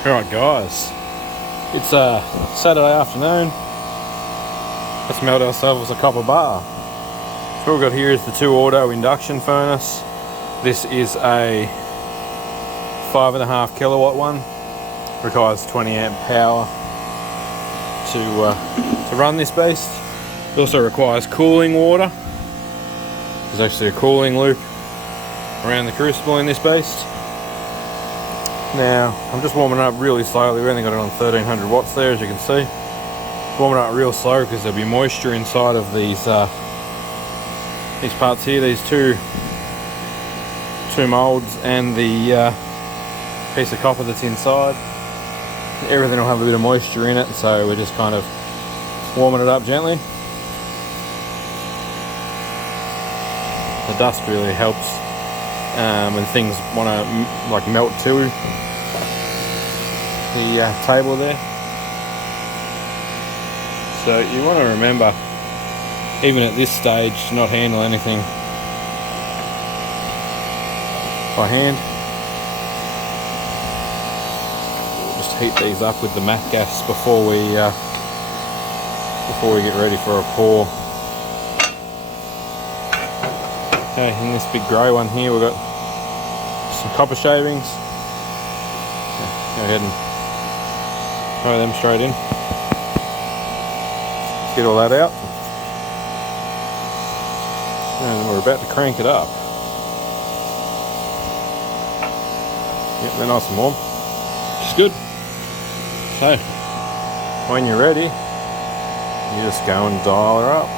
Alright guys, it's Saturday afternoon. Let's melt ourselves a copper bar. So what we've got here is the 2-auto induction furnace. This is a 5.5 kilowatt one. Requires 20 amp power to run this beast. It also requires cooling water. There's actually a cooling loop around the crucible in this beast. Now, I'm just warming it up really slowly. We only got it on 1300 watts there, as you can see. Warming it up real slow because there'll be moisture inside of these parts here, these two moulds and the piece of copper that's inside. Everything will have a bit of moisture in it, so we're just kind of warming it up gently. The dust really helps when things want to like melt to the table there. So you want to remember, even at this stage, to not handle anything by hand. We'll just heat these up with the mat gas before we get ready for a pour. Okay, in this big grey one here we've got some copper shavings. Go ahead and throw them straight in. Get all that out. And we're about to crank it up. Yep, they're nice and warm, which is good. So, when you're ready, you just go and dial her up.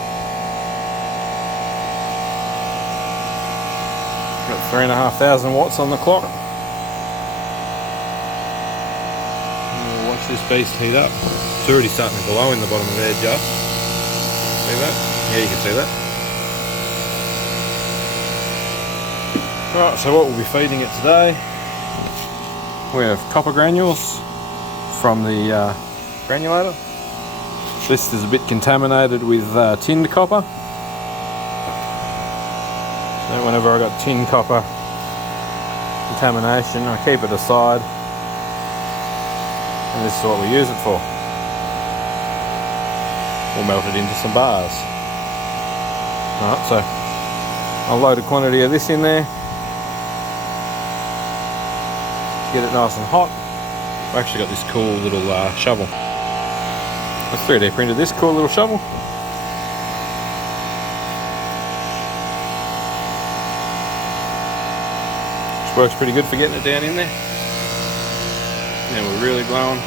Got 3,500 watts on the clock. And we'll watch this beast heat up. It's already starting to glow in the bottom of there, just. See that? Yeah, you can see that. Right, so what we'll be feeding it today, we have copper granules from the granulator. This is a bit contaminated with tinned copper. So whenever I got tin copper contamination, I keep it aside, and this is what we use it for. We'll melt it into some bars. Alright, so I'll load a quantity of this in there. Get it nice and hot. I've actually got this cool little shovel. I 3D printed this cool little shovel. Which works pretty good for getting it down in there. Now we're really glowing.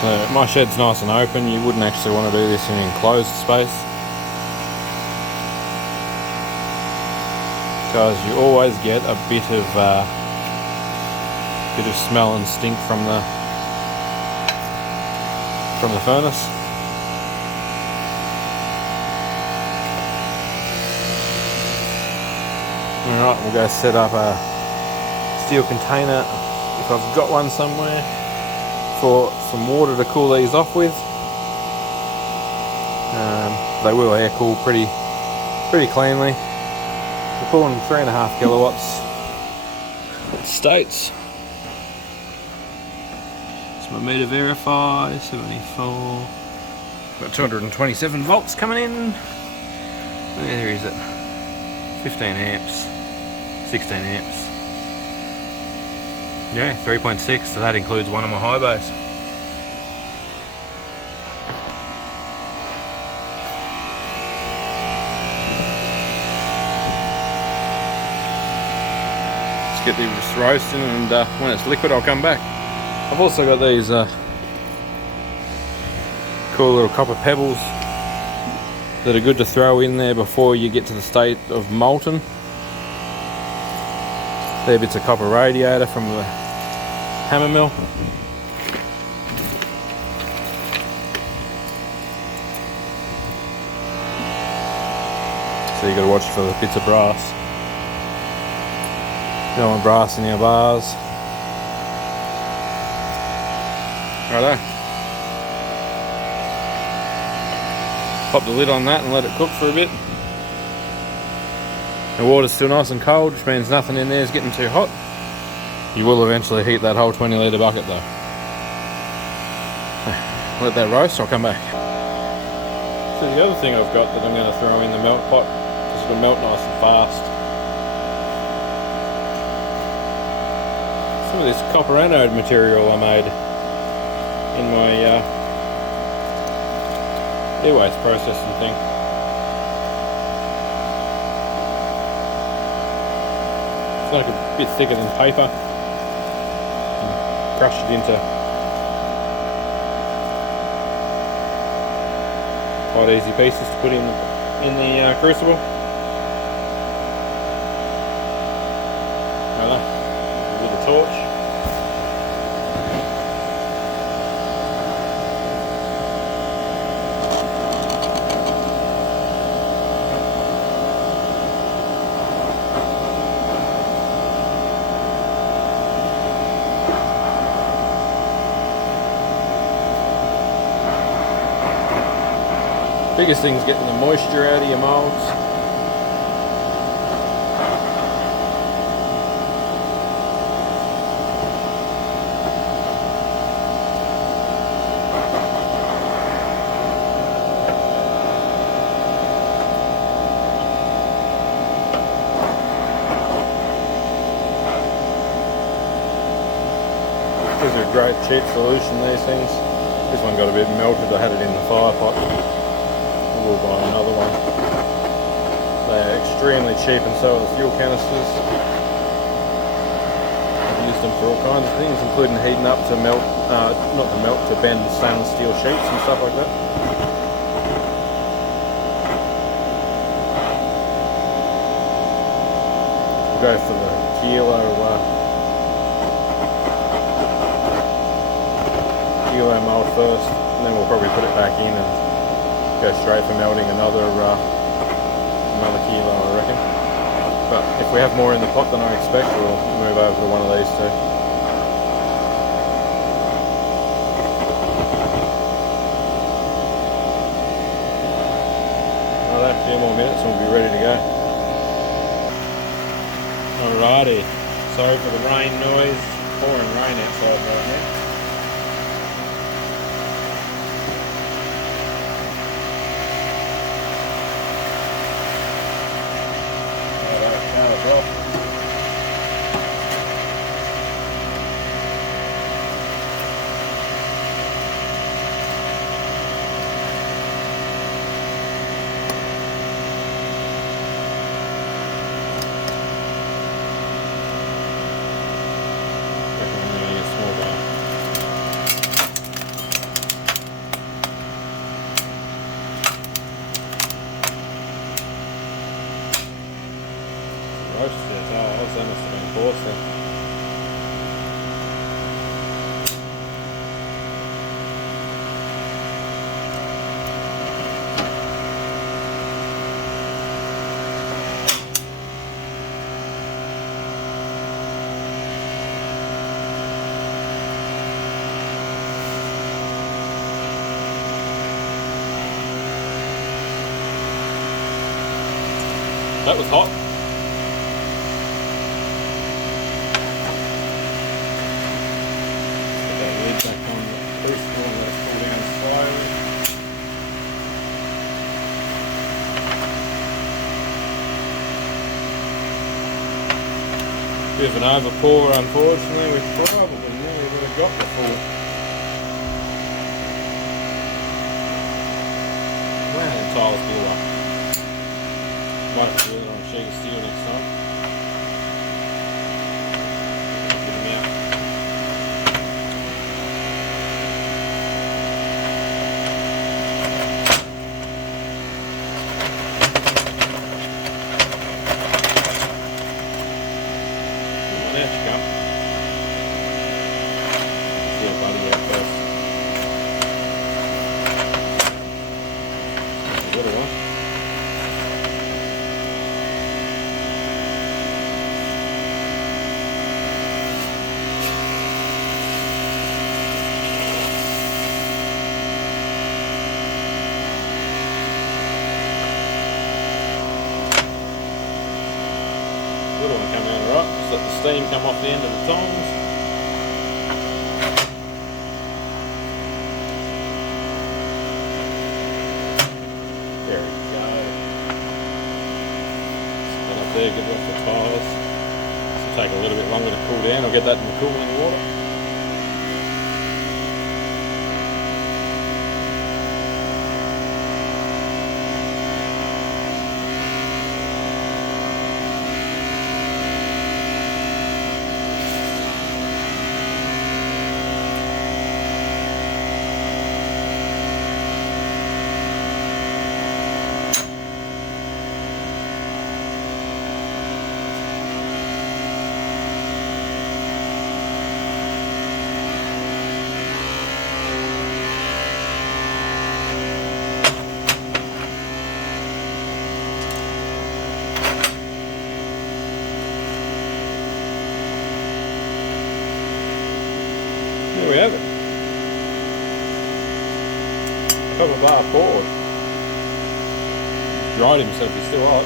So my shed's nice and open. You wouldn't actually want to do this in an enclosed space, because you always get a bit of smell and stink from the furnace. Alright, we'll go set up a steel container, if I've got one somewhere, for some water to cool these off with. They will air cool pretty cleanly. We're pulling 3.5 kilowatts. It states. It's my meter verify, 74. Got 227 volts coming in. There is it. 15 amps, 16 amps. Yeah, 3.6, so that includes one of my high bays. Get these roasting, and when it's liquid I'll come back. I've also got these cool little copper pebbles that are good to throw in there before you get to the state of molten. They're bits of copper radiator from the hammer mill. So you got to watch for the bits of brass. You don't want brass in your bars. Righto. Pop the lid on that and let it cook for a bit. The water's still nice and cold, which means nothing in there is getting too hot. You will eventually heat that whole 20 litre bucket though. Let that roast, I'll come back. So the other thing I've got that I'm going to throw in the melt pot, because it'll melt nice and fast. Some of this copper anode material I made in my air-waste processing thing. It's like a bit thicker than paper. And crush it into quite easy pieces to put in the crucible. Voila. A little torch. Biggest thing is getting the moisture out of your moulds. These are a great cheap solution, these things. This one got a bit melted, I had it in the fire pot. We'll buy another one. They are extremely cheap, and so are the fuel canisters. I've used them for all kinds of things, including heating up to melt, not to melt, to bend stainless steel sheets and stuff like that. We'll go for the kilo mold first, and then we'll probably put it back in and go straight for melting another kilo, I reckon. But if we have more in the pot than I expect, we'll move over to one of these two. Another few more minutes and we'll be ready to go. Alrighty, sorry for the rain noise, pouring rain outside right now. Roasted it, that must have been porcelain. That was hot. Put that lid back on the crucible and let it cool down slowly. Bit of an overpour, unfortunately. We probably nearly would have got the full round and tiles glue up. Might have to do it on a sheet of steel next time. Get them out. There you go. See a buddy out first. That's a little one. steam come off the end of the tongs. There we go. Stand up there, get it off the tyres. This will take a little bit longer to cool down. I'll get that in the cooling water. There we have it. Copper bar poured. Dried himself, he's still hot.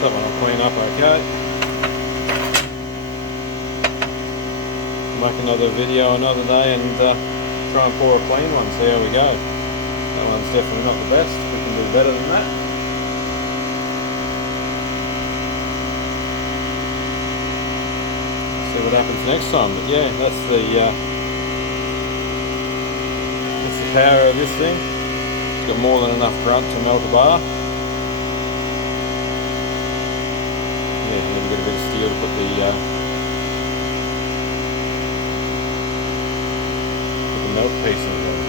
That one will clean up okay. Make another video another day and try and pour a clean one, see how we go. That one's definitely not the best, we can do better than that. See what happens next time, but yeah, that's the power of this thing. It's got more than enough grunt to melt a bar. Yeah, need to get a bit of steel to put the melt piece in there.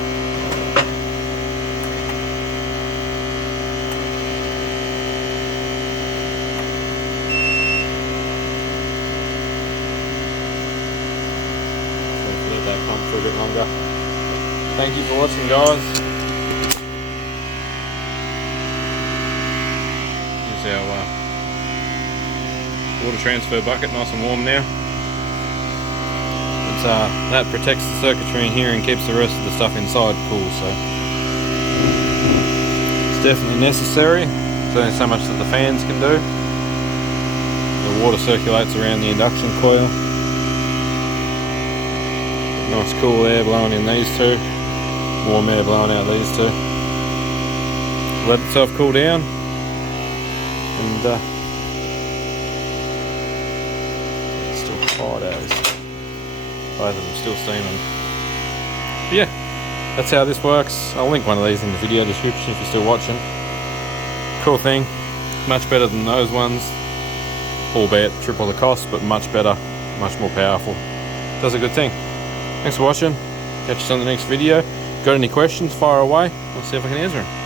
So let that pump for a bit longer. Thank you for watching, guys. Here's our water transfer bucket, nice and warm now. That protects the circuitry in here and keeps the rest of the stuff inside cool, so it's definitely necessary. There's only so much that the fans can do. The water circulates around the induction coil. Nice cool air blowing in these two, warm air blowing out these two. Let itself cool down and it's still hot as. Both of them still steaming. But yeah, that's how this works. I'll link one of these in the video description if you're still watching. Cool thing, much better than those ones, albeit triple the cost, but much better, much more powerful. Does a good thing. Thanks for watching. Catch us on the next video. Got any questions, fire away. I'll see if I can answer them.